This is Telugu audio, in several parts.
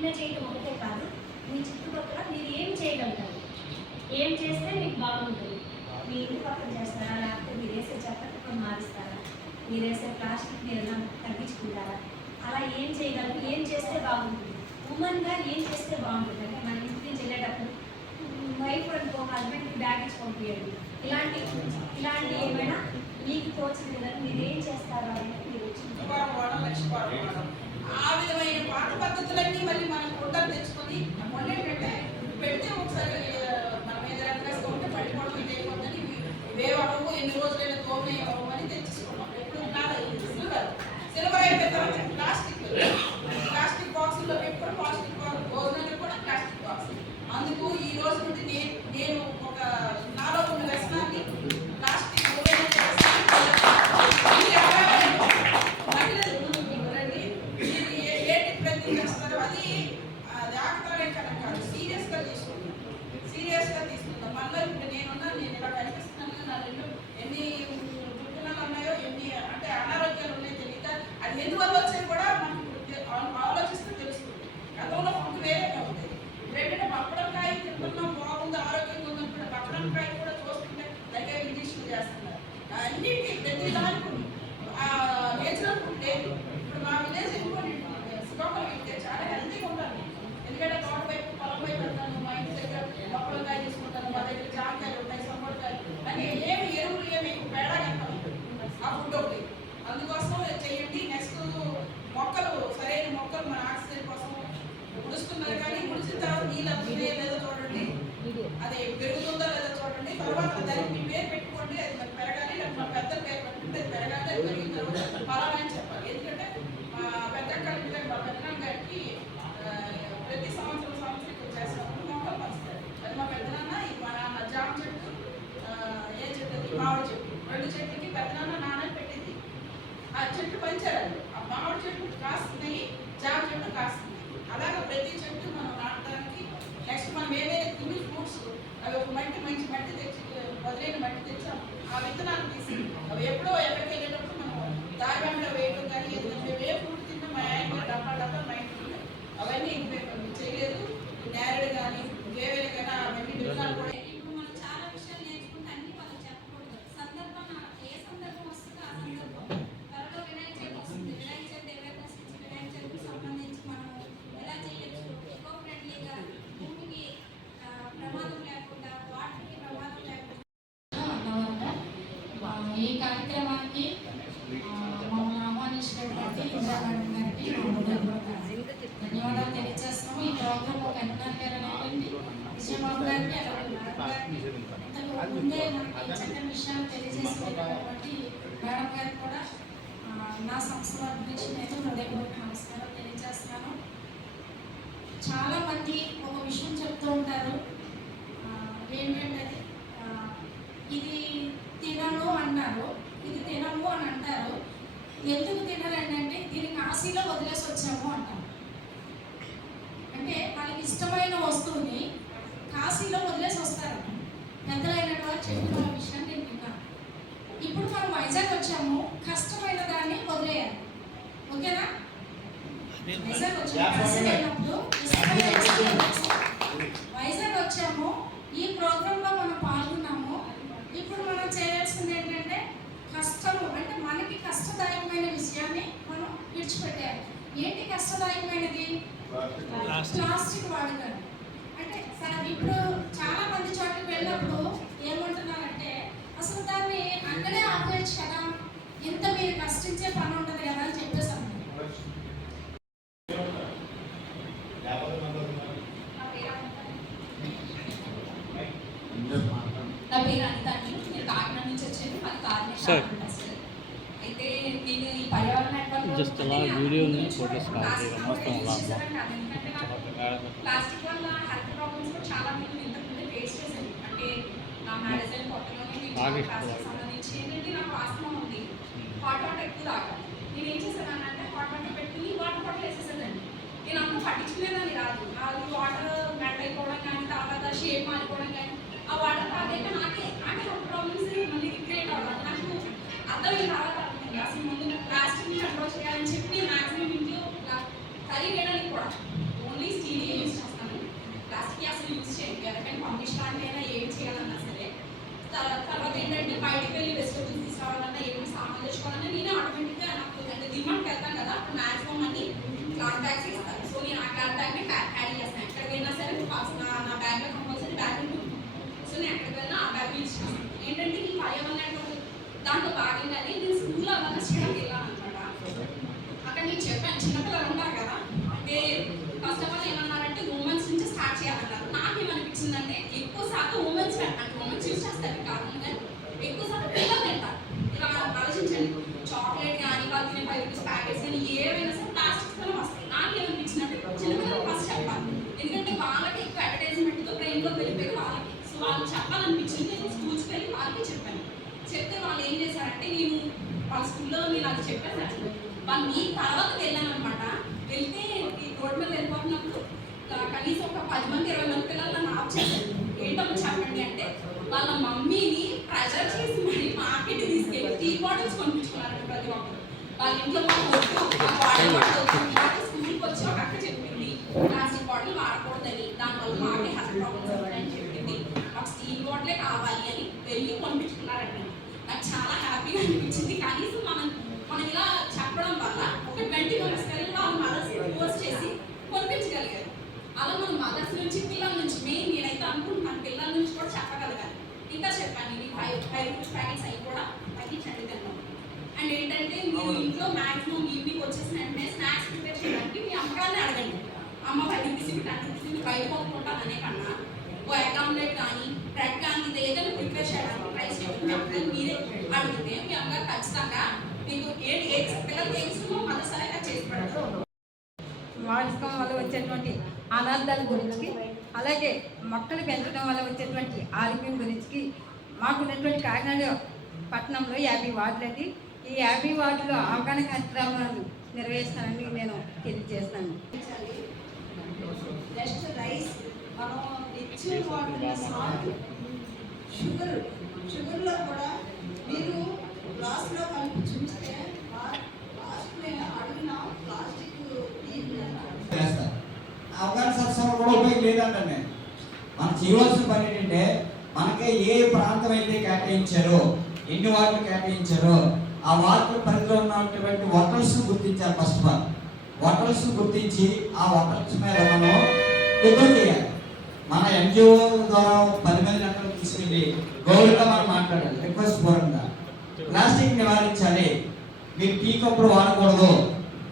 అలా చేయడం ఒకటే కాదు మీ చుట్టుపక్కల మీరు ఏం చేయగలుగుతారు? ఏం చేస్తే మీకు బాగుంటుంది? మీ ఇంటి పక్కన చేస్తారా? లేకపోతే మీరు వేసే చెత్త మారుస్తారా? మీరు వేసే ప్లాస్టిక్ మీరు ఎలా తగ్గించుకుంటారా? అలా ఏం చేయగలరు? ఏం చేస్తే బాగుంటుంది? ఉమెన్గా ఏం చేస్తే బాగుంటుంది? అంటే మన ఇంటి నుంచి వెళ్ళేటప్పుడు వైఫ్ అనుకో హస్బెండ్కి బ్యాగ్ ఇచ్చి పంపించండి ఇలాంటి ఇలాంటి ఏమైనా మీకు తోచిన విధంగా మీరు ఏం చేస్తారు అనేది మీరు వచ్చి శుక్రవారం వాడడం లక్ష్మీవారం వాడడం ఆ విధమైన పాత పద్ధతులన్నీ మళ్ళీ మనం కుండలు తెచ్చుకొని వండేటంటే పెడితే ఒకసారి ఆ, మనం ఏదైనా వేసుకుంటే పడిపోవడం ఇది అయిపోతుందని ఇవి వేవడము ఎన్ని రోజులైనా తోమే అని తెచ్చుకున్నాం ఎప్పుడు కాదు సిల్వర్ సిల్వర్ అయిపోయిన తర్వాత ప్లాస్టిక్ ప్లాస్టిక్ బాక్సుల్లో పెట్టుకొని ప్లాస్టిక్ బాక్స్ భోజనాలు కూడా ప్లాస్టిక్ బాక్స్ అందుకు ఈ రోజు నుండి నేను నేను ఒక నాలో ఉన్న వ్యసనాన్ని ప్లాస్టిక్ మీరు ఎవరైనా మహిళలు రండి. మీరు ఏ- ఏంటి ప్రతి చేస్తారో అది అది ఆకుతారే కనుక కాదు సీరియస్గా తీసుకుంటాం సీరియస్గా తీసుకుంటాం మళ్ళీ ఇప్పుడు నేనున్నా నేను ఇలా కనిపిస్తున్నాను నా రెండు ఎన్ని పుట్టినలు ఉన్నాయో ఎన్ని అంటే అనారోగ్యాలు ఉన్నాయో తెలియక అది ఎందువల్ల వచ్చాయి కూడా మనకు ఇప్పుడు తె- ఆ- ఆలోచిస్తే తెలుస్తుంది గతంలో ఫుడ్ వేరేగా ఉండేది ఇప్పుడు ఏంటంటే పప్పడంకాయ తింటున్నాం బాగుంది ఆరోగ్యంగా ఉంది అనుకుంటే పప్పడంకాయ కూడా చూస్తుంటే దగ్గర ఇంజక్షన్ చేస్తున్నారు అన్నిటికీ ప్రతి దానికి ఉంది. ఆ నేచురల్ ఫుడ్ లేదు ఇప్పుడు మా విలేజ్ ఇంకోటి శ్రీకాకుళం వెళ్తే చాలా హెల్తీగా ఉంటాను నేను. ఎందుకంటే తోట వైపు పొలం వైపు వెళ్తాను మా ఇంటి దగ్గర మొక్కలకాయ తీసుకుంటాను మా దగ్గర జామకాయలు ఉంటాయి సమ్మడికాయలు అని ఏమి ఎరువులు ఏమి పేడ కట్టాలి ఆ ఫుడ్ ఒకటి అందుకోసం చేయండి. నెక్స్ట్ మొక్కలు సరైన మొక్కలు మన ఆక్సిజన్ కోసం ఉడుస్తున్నారు కానీ ఉడిచిన తర్వాత నీళ్ళు అందుతున్నాయో లేదో చూడండి. అది పెరుగుతుందో లేదో చూడండి. తర్వాత దానికి మీ పేరు పెట్టుకోండి. అది మరి పెరగాలి. లేకపోతే మా పెద్ద పేరు పెట్టుకుంటే అది పెరగాలి. అది పెరిగిన తర్వాత ఫలానా అని చెప్పాలి. ఎందుకంటే మా పెద్ద ఇంటి మా పెద్దనాన్న గారికి ప్రతి సంవత్సరం సంవత్సరం చేస్తాము మొక్కలు పంచుతారు. అది మా పెద్దనాన్న మా నాన్న జామ చెట్టు ఏం ఏ చెట్టు మామిడి చెట్టు. రెండు చెట్లకి పెద్దనాన్న ఆ చెట్టు పంచారండి. ఆ మామిడి చెట్టు కాస్తున్నాయి జామ చెట్టు కాస్తున్నాయి. అలాగే ప్రతి చెట్టు మనం నాటడానికి నెక్స్ట్ మనం ఏదైనా తిని ఫ్రూట్స్ అవి ఒక మట్టి మంచి మట్టి తెచ్చి వదిలేని మట్టి తెచ్చాము. ఆ విత్తనాలు తీసి అవి ఎప్పుడో ఎక్కడికి వెళ్ళేటప్పుడు మనం దారిబండలో వేయడం కానీ ఏదైనా ఏ ఫ్రూట్ తిన్నా మా ఆయన డబ్బా డబ్బా మా ఇంట్లో అవన్నీ ఇంక మేము చేయలేదు. నేరేడు కానీ ఇంకేవేలు కానీ అవన్నీ విత్తనాలు కూడా ఇప్పుడు మనం చాలా విషయాలు నేర్చుకుంటే అన్ని వాళ్ళకి చెప్పకూడదు సందర్భం ఆ- ఏ సందర్భం వస్తుందో ఆ సందర్భం త్వరలో వినాయక చవితి వస్తుంది వినాయక చవితి అవేర్నెస్ ఇచ్చి వినాయక చవితికి సంబంధించి మనం ఎలా చేయొచ్చు ఎకో ఫ్రెండ్లీగా భూమికి ఆ, ప్రమాదం లేకుండా వాటర్కి ప్రమాదం లేకుండా ఆ, ఈ కార్యక్రమానికి ఆ, మమ్మల్ని ఆహ్వానించినటువంటి ఇందిరా మేడం గారికి మా హృదయపూర్వక ధన్యవాదాలు తెలియజేస్తున్నాము ఈ ప్రోగ్రామ్ ఒక కన్వీనర్ గారు అనేటువంటి విజయబాబు గారికి అలాగే మేడం గారికి ఇంతకు ముందే మనకి చక్కని విషయాలు కాబట్టి మేడం గారికి కూడా నా సంస్థ వారి నేను హృదయపూర్వక నమస్కారం తెలియజేస్తున్నాను చాలా మంది ఒక విషయం చెప్తూ ఉంటారు ఏంటంటే అది, ఇది తినను అన్నారు ఇది తినము అని అంటారు ఎందుకు తినరండి అంటే దీన్ని కాశీలో వదిలేసి వచ్చాము అంటారు అంటే వాళ్ళకి ఇష్టమైన వస్తువుని కాశీలో వదిలేసి వస్తారు. పెద్దలైన వాళ్ళు చెప్పిన విషయం నేను విన్నాను. ఇప్పుడు మనం వైజాగ్ వచ్చాము కష్టమైన దాన్ని వదిలేయాలి. ఓకేనా? వైజాగ్ వచ్చాము వైజాగ్ వచ్చాము ఈ ప్రోగ్రామ్లో మనం పాల్గొన్నాము ఇప్పుడు మనం చేయాల్సింది ఏంటంటే కష్టము అంటే మనకి కష్టదాయకమైన విషయాన్ని మనం విడిచిపెట్టాలి ఏంటి కష్టదాయకమైనది ప్లాస్టిక్ వాడకాలు అంటే సార్ ఇప్పుడు చాలా మంది చోట్లకి వెళ్ళినప్పుడు ఏమంటున్నారంటే అసలు దాన్ని అక్కడే ఆపేయచ్చు కదా ఇంత మీరు కష్టించే పని ఉంటుంది కదా అని చెప్పేసి అన్నారు నా పేరు అనిత. అండి. నేను కాకినాడ నుంచి వచ్చాను. అది కాకినాడ. అయితే నేను ఈ పర్యావరణ Just అలా వీడియోని photos కావాలి, మొత్తం అలా. ప్లాస్టిక్ వల్ల హెల్త్ ప్రాబ్లమ్స్ కూడా చాలా మంది నేను ఇంతకు ముందే ఫేస్ చేశాను అంటే నా మ్యారేజ్ అయిన కొత్తలోనే సంబంధించి ఏంటంటే నాకు ఆస్తమా ఉంది. హాట్ వాటర్ ఎక్కువ తాగాలి నేను ఏం చేశాను అంటే హాట్ వాటర్ పెట్టుకుని వాటర్ బాటిల్ వేసేసేదండి నేను అంత పట్టించుకునేదాన్ని కాదు. అది వాటర్ మెల్ట్ అయిపోవడం కానీ తర్వాత షేప్ మారిపోవడం కానీ ఆ వాటర్ తాగాక నాకే నాకే హెల్త్ ప్రాబ్లమ్స్ మళ్ళీ క్రియేట్ అవ్వాలి నాకు అర్థం కావాలి అసలు ముందు ప్లాస్టిక్ కంట్రోల్ చేయాలని చెప్పి నేను మాక్సిమం ఇంట్లో కర్రీ వేయడానికి కూడా ఓన్లీ స్టీల్ యూజ్ చేస్తాను. ప్లాస్టిక్ అసలు యూజ్ చేయండి ఎవరికైనా పంపించడానికి అయినా ఏం చేయాలన్నా సరే తర్వా- తర్వాత ఏంటంటే బయటికి వెళ్ళి వెజిటబుల్స్ తీసుకురావాలన్నా ఏమైనా సామాన్ తెచ్చుకోవాలన్నా నేనే ఆటోమేటిక్గా నాకు అంటే డిమాండ్కి వెళ్తాను కదా అప్పుడు మ్యాక్సిమం అన్ని క్లాత్ బ్యాగ్స్ ఇస్తాను సో నేను ఆ క్లాత్ బ్యాగ్ని ప్యాక్ క్యారీ చేస్తాను ఎక్కడికి వెళ్ళినా సరే ఫస్ట్ నా నా బ్యాగ్లో కంపల్సరీ బ్యాగ్ ఉంటుంది సో నేను ఎక్కడికి వెళ్ళినా ఆ బ్యాగ్ యూజ్ చేస్తాను ఏంటంటే ఈ పర్యావరణ దాంట్లో భాగంగానే నేను స్కూల్లో అవేర్నెస్ చేయడానికి వెళ్ళాను అనమాట అక్కడ నేను చెప్పాను చిన్నపిల్లలు ఉంటారు కదా అంటే ఫస్ట్ ఆఫ్ ఆల్ ఏమన్నారంటే ఉమెన్స్ నుంచి స్టార్ట్ చేయాలన్నారు నాకు ఏమనిపించిందంటే ఎక్కువ శాతం ఉమెన్స్ అంటే ఉమెన్స్ యూజ్ చేస్తారు. కానీ ఎక్కువ శాతం పిల్లలు తింటారు. ఇలా ఆలోచించండి. చాక్లెట్ కానీ వాళ్ళు తినే ఫైవ్ రూపీస్ ప్యాకెట్స్ కానీ ఏవైనా సరే ప్లాస్టిక్స్ వల్ల వస్తాయి. నాకు ఏమనిపించినట్టు చిన్నపిల్లలు ఫస్ట్ చెప్పాలి. ఎందుకంటే వాళ్ళకి ఎక్కువ అడ్వర్టైజ్మెంట్తో బ్రెయిన్లో వెళ్ళిపోయి వాళ్ళకి. సో వాళ్ళు చెప్పాలనిపించింది నేను స్కూల్స్కి వెళ్ళి వాళ్ళకి చెప్పాను. చెప్తే వాళ్ళు ఏం చేశారంటే నేను వాళ్ళ స్కూల్లో నేను అది చెప్పేసాను వాళ్ళు మీ తర్వాత వెళ్ళాను అనమాట వెళ్తే ఈ రోడ్ మీద వెళ్ళిపోతున్నప్పుడు కనీసం ఒక పది మంది ఇరవై మంది పిల్లలు నన్ను ఆఫ్ చేశారు ఏంటమ్మా చెప్పండి అంటే వాళ్ళ మమ్మీని ప్రెజర్ చేసి మరి మార్కెట్ తీసుకెళ్ళి టీ బాటిల్స్ కొనిపించుకున్నారు ప్రతి ఒక్కరు. వాళ్ళ ఇంట్లో మాకు వద్దు ఆ బాటిల్ బాటిల్ స్కూల్కి వచ్చి ఒక అక్క చెప్పింది ప్లాస్టిక్ బాటిల్ వాడకూడదని దానివల్ల మాకే హెల్త్ ప్రాబ్లమ్స్ అవుతాయని చెప్పింది ఒక స్టీల్ బాటిలే కావాలి అని వెళ్ళి కొనిపించుకున్నారంట నాకు చాలా హ్యాపీగా అనిపించింది కనీసం మనం మనం ఇలా చెప్పడం వల్ల ఒక ట్వంటీ మెంబర్స్ కలిగి వాళ్ళ మదర్స్ పోస్ట్ చేసి కొనిపించగలిగారు అలా మన మదర్స్ నుంచి పిల్లల నుంచి మెయిన్ నేనైతే అనుకుంటున్నాను పిల్లల నుంచి కూడా చెప్పగలగాలి ఇంకా చెప్పండి నేను ఫైవ్ ఫైవ్ రూపీస్ ప్యాకెట్స్ అవి కూడా తగ్గించండి తిన్నాం అండ్ ఏంటంటే మీరు ఇంట్లో మాక్సిమం ఈవినింగ్ వచ్చేసిన వెంటనే స్నాక్స్ ప్రిపేర్ చేయడానికి మీ అమ్మగారిని అడగండి. అమ్మ ఫైవ్ రూపీస్ ఇవి టెన్ రూపీస్ ఇవి బయట అనే కన్నా ఓ ఎగ్ ఆమ్లెట్ కానీ బ్రెడ్ కానీ ఇది ఏదైనా ప్రిపేర్ చేయడానికి ట్రై చేయండి మీ మీరే అడిగితే మీ అమ్మగారు ఖచ్చితంగా మీకు ఏ ఏ పిల్లలకి ఏ ఇష్టమో మళ్ళీ సరే చేసి పెడతారు. వల్ల వచ్చేటువంటి అనార్థాల గురించి అలాగే మొక్కలు పెంచడం వల్ల వచ్చేటువంటి ఆరోగ్యం గురించి మాకున్నటువంటి కాకినాడ పట్టణంలో యాభై వార్డులకి ఈ యాభై వార్డులో అవగాహన కార్యక్రమాలు నిర్వహిస్తానని నేను తెలియజేస్తాను నెక్స్ట్ రైస్ మనం సాల్ట్ షుగర్ షుగర్లో కూడా మీరు గ్లాస్లో కలిపి చూస్తే లాస్ట్ నేను అడిగిన ప్లాస్టిక్ చేస్తారు అవగాహన సత్సంగం లేదంటే నేను మనం చేయవలసిన పని ఏంటంటే మనకి ఏ ప్రాంతం అయితే కేటాయించారో ఎన్ని వార్డులు కేటాయించారో ఆ వార్డుల పరిధిలో ఉన్నటువంటి హోటల్స్ గుర్తించాలి ఫస్ట్ ఆఫ్ ఆల్. హోటల్స్ గుర్తించి ఆ హోటల్స్ మీద మనం డిపెండ్ చేయాలి. మన ఎన్జిఓ ద్వారా పది మంది గంటలు తీసుకెళ్ళి గౌరవంగా మనం మాట్లాడాలి. రిక్వెస్ట్ పూర్వంగా ప్లాస్టిక్ నివారించాలి. మీరు టీ కప్పులు వాడకూడదు.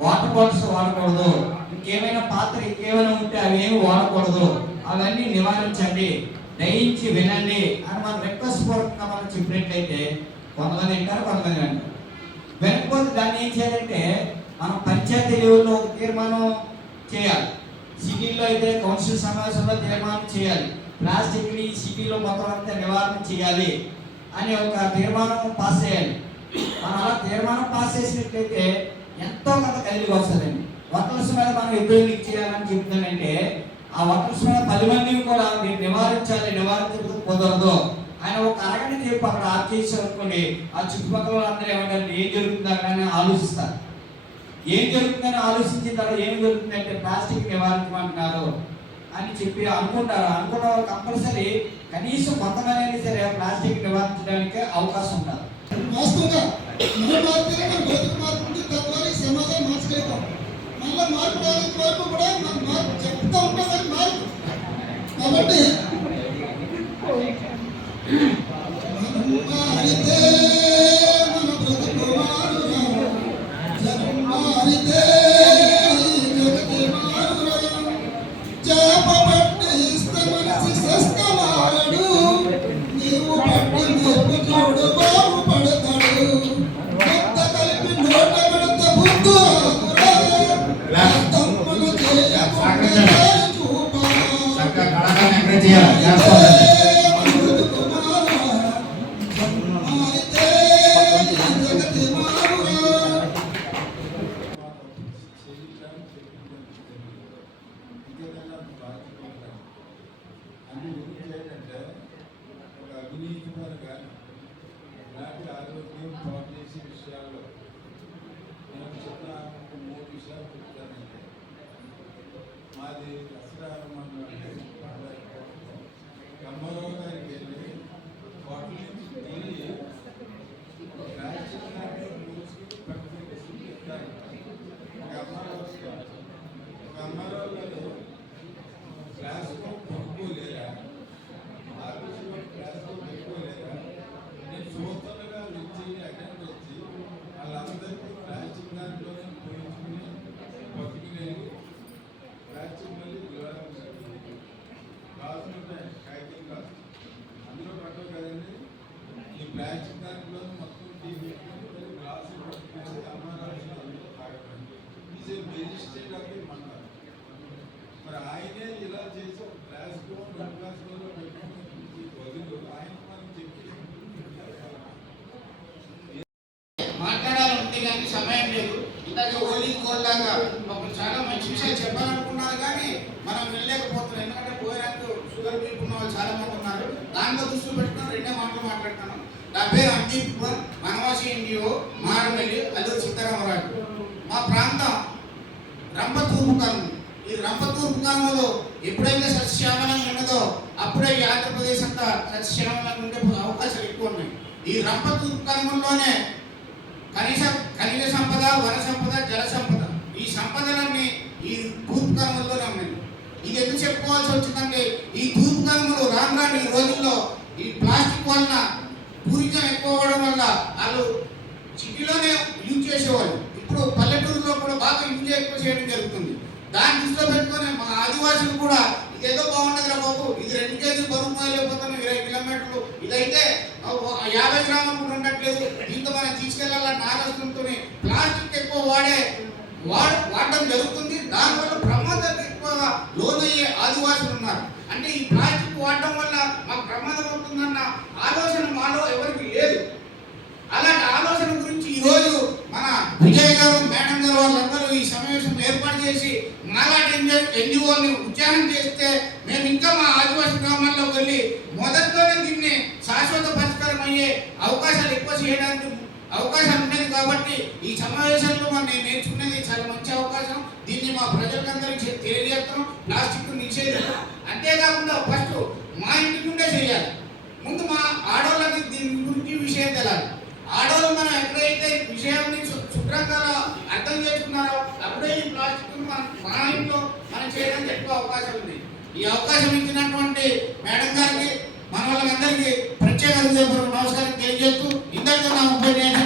వాటర్ బాటిల్స్ వాడకూడదు. ఇంకేమైనా పాత్ర ఇంకేమైనా ఉంటే అవి ఏమి వాడకూడదు. అవన్నీ నివారించండి. దయించి వినండి. అని మనం రిక్వెస్ట్ పూర్వకంగా మనం చెప్పినట్లయితే కొంతమంది వింటారు కొంతమంది వింటారు వినకపోతే దాన్ని ఏం చేయాలంటే మనం పంచాయతీ లెవెల్లో ఒక తీర్మానం చేయాలి. సిటీలో అయితే కౌన్సిల్ సమావేశంలో తీర్మానం చేయాలి. ప్లాస్టిక్ని సిటీలో మొత్తం అంతా నివారణ చేయాలి అని ఒక తీర్మానం పాస్ చేయాలి. మనం అలా తీర్మానం పాస్ చేసినట్లయితే ఎంతో కొంత కలిగి వస్తుందండి. వర్కర్స్ మీద మనం ఎప్పుడు చేయాలని చెప్తానంటే ఆ వర్కర్స్ మీద పది మందిని కూడా మీరు నివారించాలి నివారించకపోతే కుదరదు. ఆయన ఒక అరగంట చెప్పి అక్కడ ఆఫ్ చేసి అనుకోండి ఆ చుట్టుపక్కల అందరూ ఏమంటారు ఏం జరుగుతుందా అని ఆలోచిస్తారు. ఏం జరుగుతుందని ఆలోచించిన తర్వాత ఏం జరుగుతుందంటే ప్లాస్టిక్ నివారించమంటున్నారు అని చెప్పి అనుకుంటారు. అనుకున్న వాళ్ళు కంపల్సరీ కనీసం కొంతమంది సరే ప్లాస్టిక్ నివారించడానికి అవకాశం ఉండాలి. వాస్తవంగా అమ్మారావు గారు క్లాస్లో పడుకోలేరా ఆఫీసులో క్లాస్లో పెట్టుకోలేరా నేను చూస్తుండగా వచ్చి అటెండ్ వచ్చి వాళ్ళందరికీ ప్లాస్టిక్ దాంట్లోనే పోయించుకుని బతుకునేది ప్లాస్టిక్ మళ్ళీ గులాబీ గాజులు ఉంటాయి కాగితం గాజు అందులో పట్టవు కదండి ఈ ప్లాస్టిక్ దాంట్లో మొత్తం టీ పెట్టుకుని మళ్ళీ గ్లాసులు పట్టుకునేది అమ్మారాజు అందులో తాగటం is a magistrate of the మండలం మరి ఆయనే ఇలా చేసి ఒక క్లాస్లో రెండు క్లాసులలో పెట్టుకుని వదిలి ఆయన మనం చెప్పి మాట్లాడాలంటే కానీ సమయం లేదు. ఇందాక ఓలీ కోల్లాగా ఒక చాలా మంచి విషయాలు చెప్పాలనుకున్నారు కానీ మనం వెళ్ళలేకపోతున్నాం. ఎందుకంటే పోయినట్టు షుగర్ పీపుల్ ఉన్న వాళ్ళు చాలా మంది ఉన్నారు. దాంట్లో దృష్టి పెట్టుకుని రెండే మాటలు మాట్లాడుతాను నా పేరు అందీప్ కుమార్ వనవాసి ఎన్జిఓ మారమల్లి అల్లూరు సీతారామరాజు. మా ప్రాంతం రంభ తూర్పు కాలం ఈ రంపతూర్పు కాలంలో ఎప్పుడైతే సస్యశ్యామలంగా ఉన్నదో అప్పుడే ఈ ఆంధ్రప్రదేశ్ అంతా సస్యశ్యామలంగా ఉండే అవకాశాలు ఎక్కువ ఉన్నాయి. ఈ రంపతూర్పు కాలంలోనే కనీస ఖనిజ సంపద వన సంపద జల సంపద ఈ సంపదలన్నీ ఈ తూర్పు కాలంలోనే ఉన్నాయి. ఇది ఎందుకు చెప్పుకోవాల్సి వచ్చిందంటే ఈ తూర్పు కాలంలో రాను ఈ రోజుల్లో ఈ ప్లాస్టిక్ వలన పూరికం ఎక్కువ అవ్వడం వల్ల వాళ్ళు సిటీలోనే యూజ్ చేసేవాళ్ళు. ఇప్పుడు పల్లెటూరులో కూడా బాగా యూజ్ ఎక్కువ చేయడం జరుగుతుంది. దాన్ని దృష్టిలో పెట్టుకొని మా ఆదివాసులు కూడా ఇదేదో బాగుండదురా బాబు ఇది రెండు కేజీలు బరువు పోయలేకపోతాం ఇరవై కిలోమీటర్లు. ఇదైతే యాభై గ్రాములు కూడా ఉండట్లేదు. దీంతో మనం తీసుకెళ్ళాలన్న ఆలోచనతో ప్లాస్టిక్ ఎక్కువ వాడే వాడటం జరుగుతుంది. దానివల్ల ప్రమాదాలు ఎక్కువగా లోనయ్యే ఆదివాసులు ఉన్నారు. అంటే ఈ ప్లాస్టిక్ వాడటం వల్ల మాకు ప్రమాదం అవుతుందన్న ఆలోచన మాలో ఎవరికి లేదు. అలాంటి ఆలోచన గురించి ఈరోజు మన విజయ్ గారు మేడం గారు వాళ్ళందరూ ఈ సమావేశం ఏర్పాటు చేసి మాలాంటి ఎన్జిఓని ఉద్యానం చేస్తే మేము ఇంకా మా ఆదివాసీ గ్రామాల్లోకి వెళ్ళి మొదట్లోనే దీన్ని శాశ్వత పరిష్కారం అయ్యే అవకాశాలు ఎక్కువ చేయడానికి అవకాశం ఉన్నది కాబట్టి ఈ సమావేశంలో మనం నేను నేర్చుకునేది చాలా మంచి అవకాశం. దీన్ని మా ప్రజలందరికీ తెలియజేస్తాం ప్లాస్టిక్ నిషేధం అంతేకాకుండా ఫస్ట్ మా ఇంటి నుండే చేయాలి. ముందు మా ఆడవాళ్ళకి దీని గురించి విషయం తెలాలి. ఆడవాళ్ళు మనం ఎక్కడైతే విషయాన్ని శుభ్రంగా అర్థం చేసుకున్నారో అప్పుడే ఈ ప్లాస్టిక్ మన మన ఇంట్లో మనం చేయడానికి ఎక్కువ అవకాశం ఉంది. ఈ అవకాశం ఇచ్చినటువంటి మేడం గారికి మన వాళ్ళందరికీ ప్రత్యేక నమస్కారం తెలియజేస్తూ ఇందాక నా ముప్పై నేను